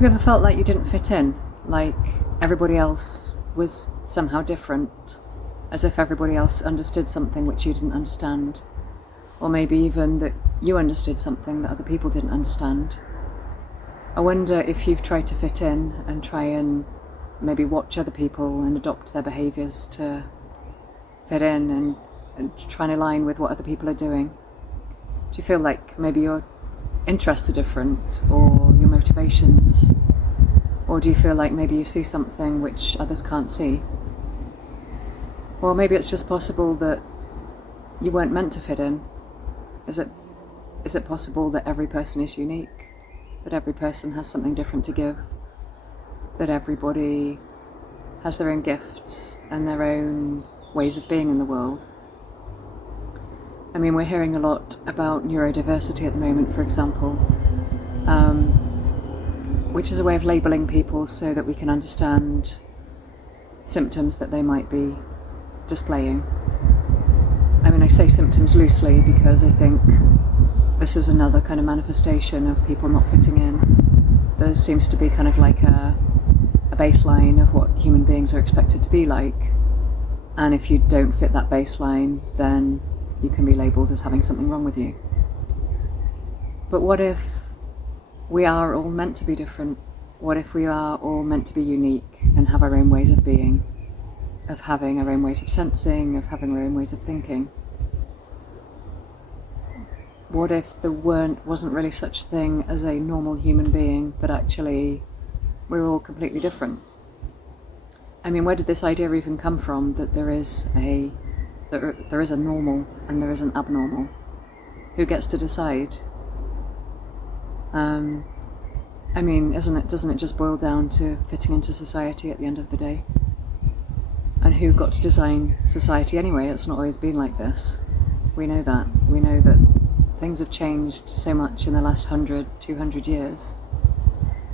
Have you ever felt like you didn't fit in? Like everybody else was somehow different? As if everybody else understood something which you didn't understand? Or maybe even that you understood something that other people didn't understand? I wonder if you've tried to fit in and try and maybe watch other people and adopt their behaviours to fit in and try and align with what other people are doing. Do you feel like maybe your interests are different, or your motivations? Or do you feel like maybe you see something which others can't see? Or maybe it's just possible that you weren't meant to fit in. Is it possible that every person is unique? That every person has something different to give? That everybody has their own gifts and their own ways of being in the world? I mean, we're hearing a lot about neurodiversity at the moment, for example, which is a way of labelling people so that we can understand symptoms that they might be displaying. I mean, I say symptoms loosely because I think this is another kind of manifestation of people not fitting in. There seems to be kind of like a baseline of what human beings are expected to be like, and if you don't fit that baseline, then you can be labelled as having something wrong with you. But what if we are all meant to be different? What if we are all meant to be unique and have our own ways of being, of having our own ways of sensing, of having our own ways of thinking? What if there wasn't really such thing as a normal human being, but actually we're all completely different? I mean, where did this idea even come from, that there is a normal and there is an abnormal? Who gets to decide? I mean, doesn't it just boil down to fitting into society at the end of the day? And who got to design society anyway? It's not always been like this. We know that. We know that things have changed so much in the last 100, 200 years,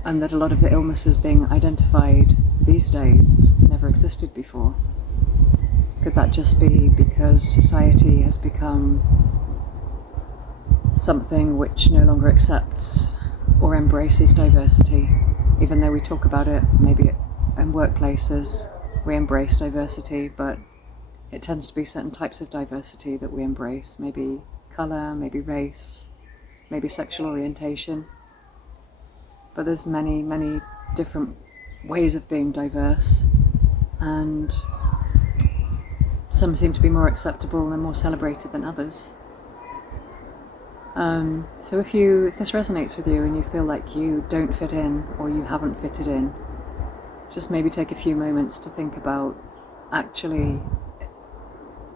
and that a lot of the illnesses being identified these days never existed before. Could that just be because society has become something which no longer accepts or embraces diversity? Even though we talk about it, maybe in workplaces we embrace diversity, but it tends to be certain types of diversity that we embrace, maybe colour, maybe race, maybe sexual orientation. But there's many, many different ways of being diverse, and some seem to be more acceptable and more celebrated than others. So if this resonates with you and you feel like you don't fit in or you haven't fitted in, just maybe take a few moments to think about, actually,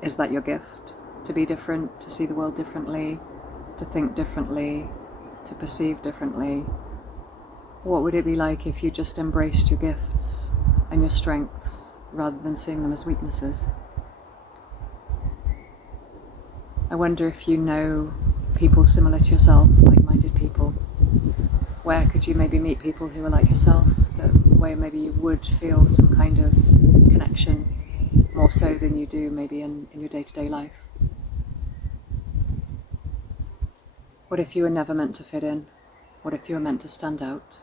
is that your gift? To be different, to see the world differently, to think differently, to perceive differently? What would it be like if you just embraced your gifts and your strengths rather than seeing them as weaknesses? I wonder if you know people similar to yourself, like-minded people. Where could you maybe meet people who are like yourself, where maybe you would feel some kind of connection, more so than you do maybe in your day-to-day life? What if you were never meant to fit in? What if you were meant to stand out?